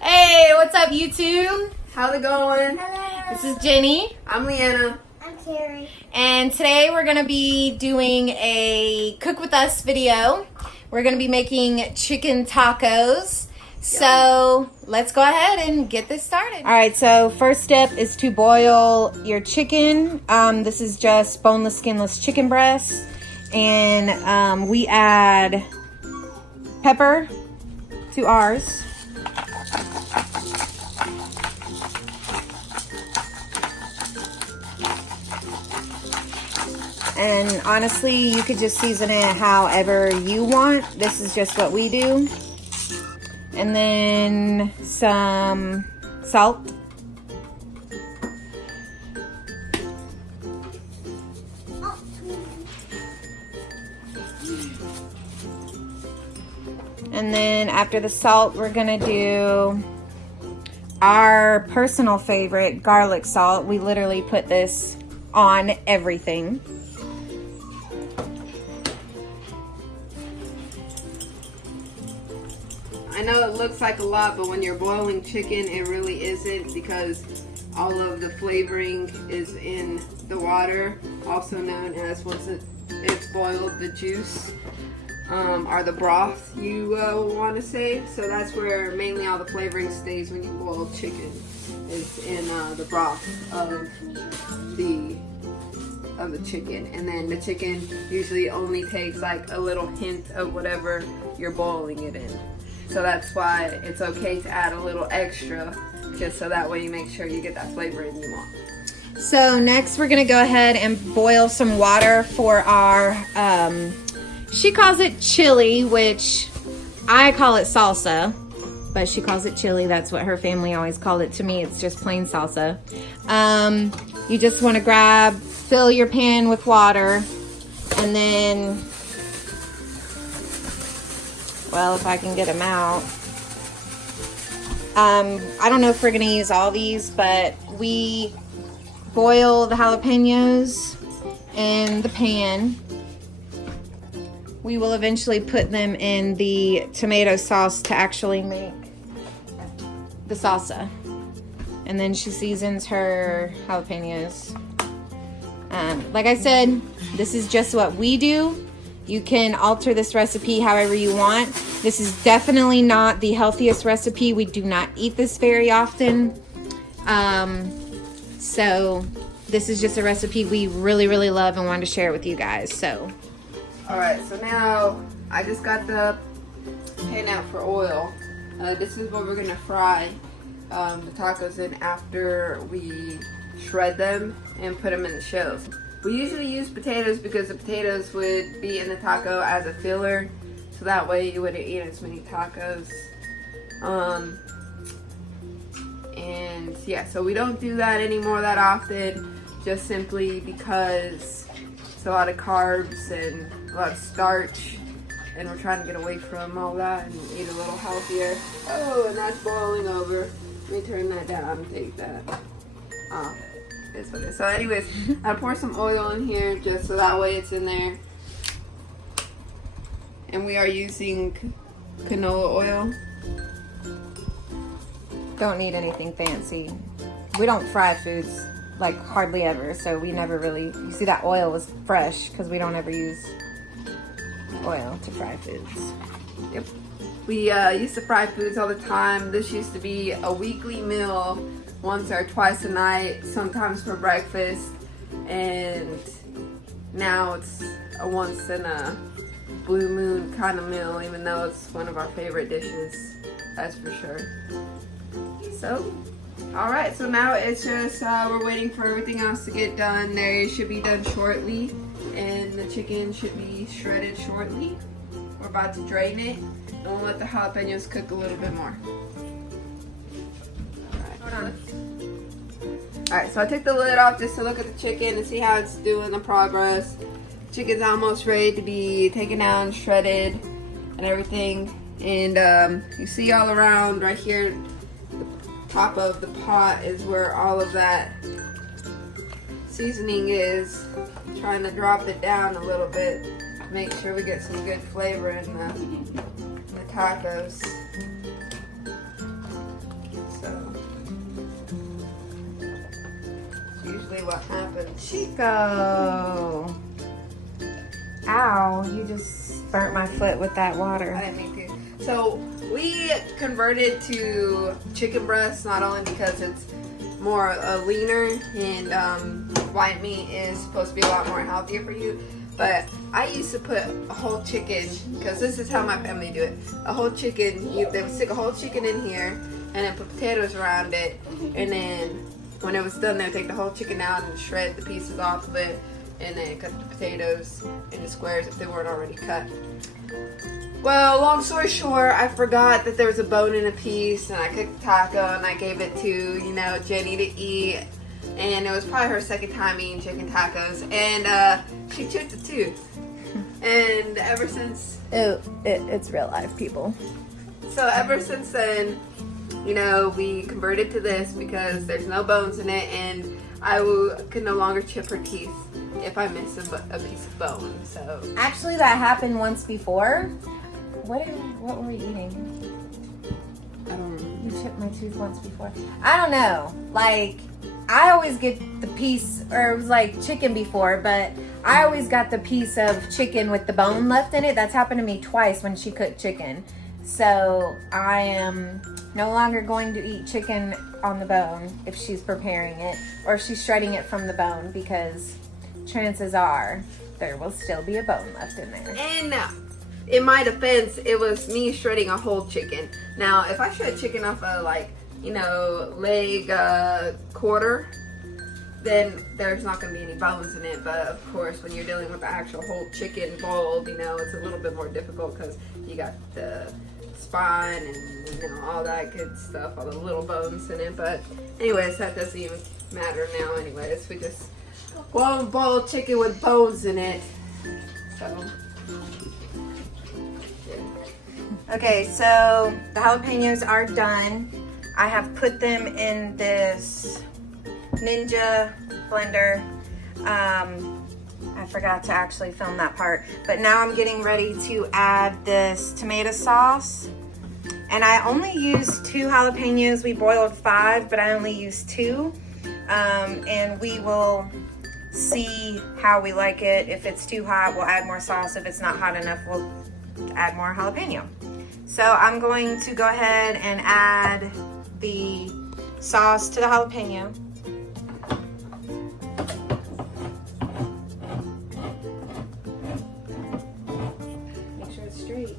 Hey, what's up, YouTube? How's it going? Hello. This is Jenny, I'm Leanna. I'm Carrie. and today we're gonna be doing a cook with us video. We're gonna be making chicken tacos. So let's go ahead and get this started. All right, so first step is to boil your chicken. This is just boneless, skinless chicken breast. And we add pepper to ours. And honestly, you could just season it however you want. This is just what we do. And then some salt. And then after the salt, we're gonna do our personal favorite, garlic salt. We literally put this on everything. I know it looks like a lot, but when you're boiling chicken, it really isn't, because all of the flavoring is in the water, also known as, once it's boiled, the juice, or the broth you want to say. So that's where mainly all the flavoring stays when you boil chicken, is in the broth of the chicken. And then the chicken usually only takes like a little hint of whatever you're boiling it in. So that's why it's okay to add a little extra, just so that way you make sure you get that flavoring you want. So next we're gonna go ahead and boil some water for our, she calls it chili, which I call it salsa, but she calls it chili. That's what her family always called it. To me, it's just plain salsa. You just wanna fill your pan with water, and then, well, if I can get them out. I don't know if we're gonna use all these, but we boil the jalapenos in the pan. We will eventually put them in the tomato sauce to actually make the salsa. And then she seasons her jalapenos. Like I said, this is just what we do. You can alter this recipe however you want. This is definitely not the healthiest recipe. We do not eat this very often. So this is just a recipe we really, really love and wanted to share it with you guys. So, Alright, so now I just got the pan out for oil. This is what we're gonna fry the tacos in after we shred them and put them in the shells. We usually use potatoes because the potatoes would be in the taco as a filler, so that way you wouldn't eat as many tacos. And yeah, so we don't do that anymore that often, just simply because it's a lot of carbs and a lot of starch, and we're trying to get away from all that and eat a little healthier. Oh, and that's boiling over. Let me turn that down and take that off. It's okay. So anyways, I pour some oil in here just so that way it's in there. And we are using canola oil. don't need anything fancy. We don't fry foods like hardly ever, so we never really, you see that oil was fresh because we don't ever use oil to fry foods. Yep. We used to fry foods all the time. This used to be a weekly meal, once or twice a night, sometimes for breakfast, and now it's a once in a blue moon kind of meal, even though it's one of our favorite dishes, that's for sure. So, alright, so now it's just, we're waiting for everything else to get done. They should be done shortly, and the chicken should be shredded shortly. We're about to drain it, and we'll let the jalapenos cook a little bit more. Alright, so I took the lid off just to look at the chicken and see how it's doing the progress. Chicken's almost ready to be taken down, shredded, and everything. And you see all around right here, the top of the pot is where all of that seasoning is. Trying to drop it down a little bit, make sure we get some good flavor in the tacos. exactly what happened. Chico. Ow, you just burnt my foot with that I water. didn't mean to. So we converted to chicken breast not only because it's more leaner and white meat is supposed to be a lot more healthier for you, but I used to put a whole chicken, because this is how my family do it. A whole chicken, they would stick a whole chicken in here and then put potatoes around it, and then when it was done they would take the whole chicken out and shred the pieces off of it and then cut the potatoes into squares if they weren't already cut. Well, long story short, I forgot that there was a bone in a piece, and I cooked the taco and I gave it to, Jenny to eat. And it was probably her second time eating chicken tacos, and she chipped a tooth. And ever since, It's real life, people. so ever since then, we converted to this because there's no bones in it, and I could no longer chip her teeth if I miss a piece of bone. So Actually, that happened once before. What were we eating? I don't remember. You chipped my tooth once before. I don't know. Like, I always get the piece, or it was like chicken before, but I always got the piece of chicken with the bone left in it. That's happened to me twice when she cooked chicken. So I am no longer going to eat chicken on the bone if she's preparing it, or if she's shredding it from the bone, because chances are there will still be a bone left in there. And in my defense, it was me shredding a whole chicken. Now, if I shred chicken off a leg quarter, then there's not going to be any bones in it. But of course, when you're dealing with the actual whole chicken boiled, it's a little bit more difficult because you got the spine and all that good stuff, all the little bones in it. But anyways, that doesn't even matter now. Anyways, we just boiled chicken with bones in it. So. Okay, so the jalapenos are done. I have put them in this Ninja blender. I forgot to actually film that part, but now I'm getting ready to add this tomato sauce. And I only used 2 jalapenos. We boiled 5, but I only used 2. And we will see how we like it. If it's too hot, we'll add more sauce. If it's not hot enough, we'll add more jalapeno. So I'm going to go ahead and add the sauce to the jalapeno. Make sure it's straight.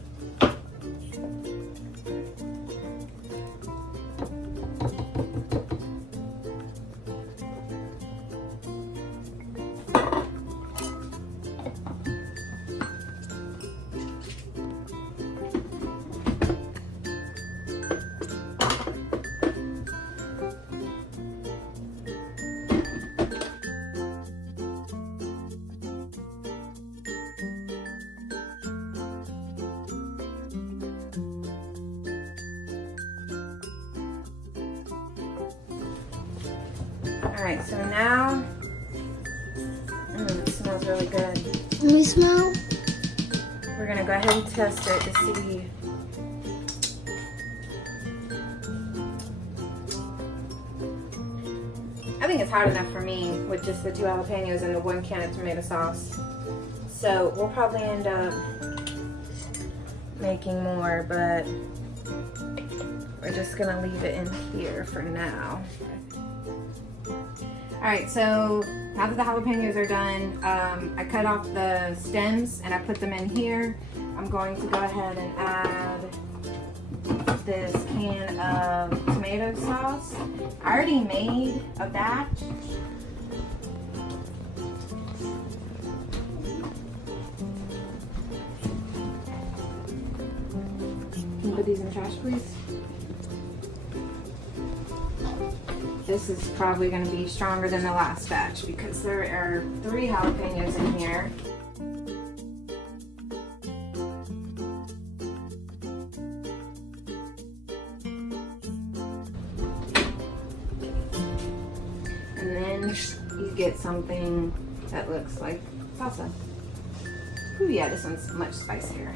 All right, so now, it smells really good. Let me smell. We're gonna go ahead and test it to see. I think it's hot enough for me with just the 2 jalapenos and the 1 can of tomato sauce. So we'll probably end up making more, but we're just gonna leave it in here for now. All right, so now that the jalapenos are done, I cut off the stems and I put them in here. I'm going to go ahead and add this can of tomato sauce. I already made a batch. Can you put these in the trash, please? This is probably going to be stronger than the last batch because there are 3 jalapenos in here. And then you get something that looks like salsa. Ooh, yeah, this one's much spicier.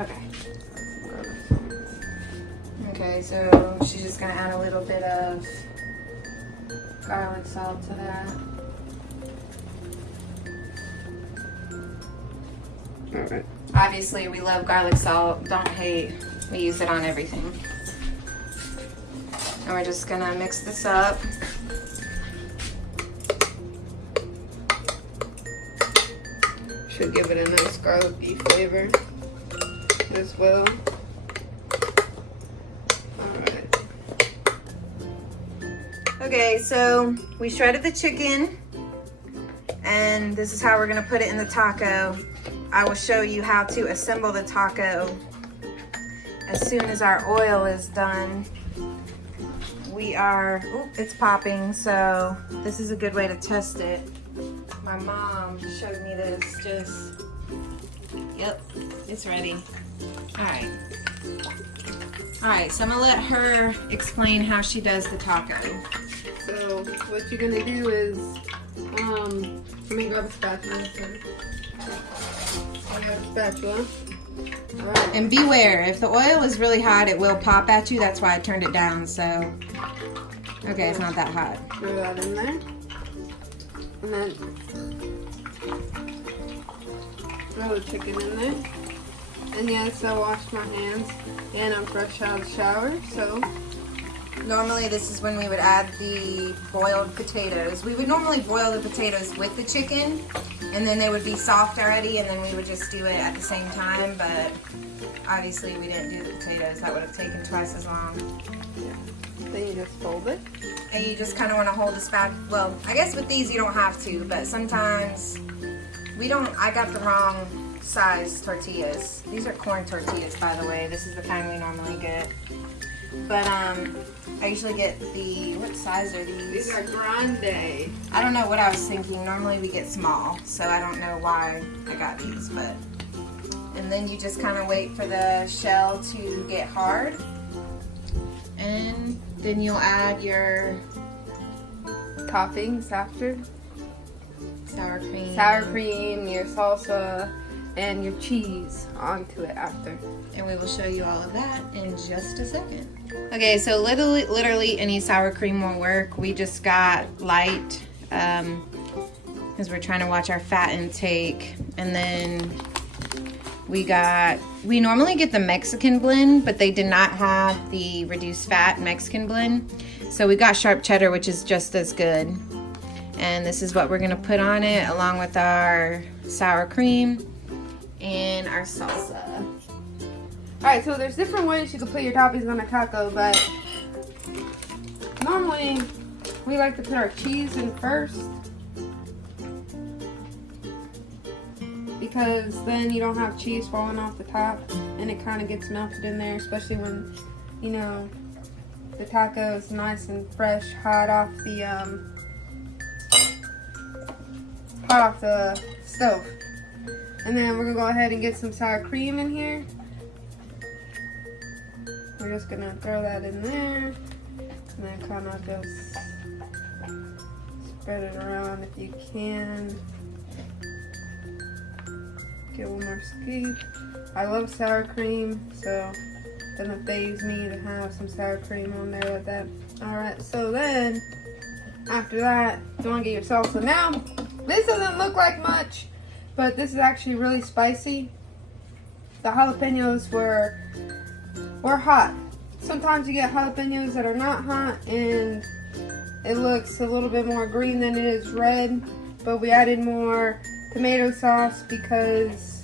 Okay. Okay, so she's just gonna add a little bit of garlic salt to that. Alright. Obviously, we love garlic salt. Don't hate. We use it on everything. And we're just gonna mix this up. Should give it a nice garlicky flavor as well. Alright. Okay, so we shredded the chicken, and this is how we're gonna put it in the taco. I will show you how to assemble the taco as soon as our oil is done. It's popping, so this is a good way to test it. My mom showed me this, yep, it's ready. All right, so I'm gonna let her explain how she does the taco. So what you're gonna do is, let me grab a spatula. I got a spatula. Alright. And beware, if the oil is really hot, it will pop at you. That's why I turned it down, so. Okay, it's not that hot. Throw that in there. And then throw the chicken in there. And yes, I washed my hands and I'm fresh out of the shower, so. Normally this is when we would add the boiled potatoes. We would normally boil the potatoes with the chicken, and then they would be soft already, and then we would just do it at the same time, but obviously we didn't do the potatoes. That would have taken twice as long. Yeah. Then you just fold it. And you just kind of want to hold the spatula. Well, I guess with these you don't have to, but sometimes I got the wrong size tortillas. These are corn tortillas, by the way. This is the kind we normally get. But I usually get what size are these? These are grande. I don't know what I was thinking. Normally we get small, so I don't know why I got these, but. And then you just kind of wait for the shell to get hard. And then you'll add your toppings after. Sour cream. Sour cream, your salsa, and your cheese onto it after. And we will show you all of that in just a second. Okay, so literally any sour cream will work. We just got light because we're trying to watch our fat intake. And then we normally get the Mexican blend, but they did not have the reduced fat Mexican blend. So we got sharp cheddar, which is just as good. And this is what we're gonna put on it along with our sour cream and our salsa. Alright, so there's different ways you can put your toppings on a taco, but normally we like to put our cheese in first, because then you don't have cheese falling off the top and it kind of gets melted in there, especially when, you know, the taco is nice and fresh, hot off the stove. And then we're gonna go ahead and get some sour cream in here. We're just gonna throw that in there and then kind of just spread it around if you can. Get one more scoop. I love sour cream, so it doesn't faze me to have some sour cream on there like that. Alright, so then after that, you want to get your salsa. Now, this doesn't look like much, but this is actually really spicy. The jalapenos were hot. Sometimes you get jalapenos that are not hot and it looks a little bit more green than it is red, but we added more tomato sauce because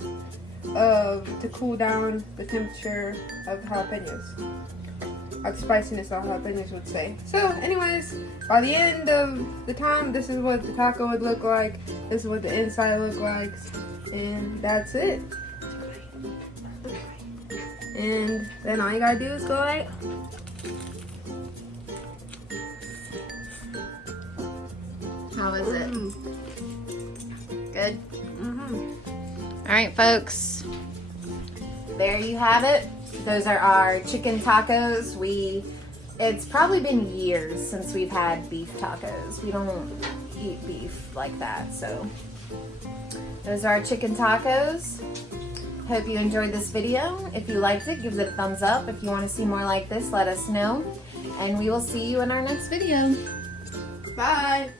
to cool down the temperature of the jalapenos, or the spiciness of jalapenos would say. So anyways, by the end of the time, this is what the taco would look like, this is what the inside look like, and that's it. And then all you gotta do is go like, How is it? Good? mm-hmm. All right, folks. There you have it. Those are our chicken tacos. It's probably been years since we've had beef tacos. We don't eat beef like that, so. Those are our chicken tacos. Hope you enjoyed this video. If you liked it, give it a thumbs up. If you want to see more like this, let us know. And we will see you in our next video. Bye.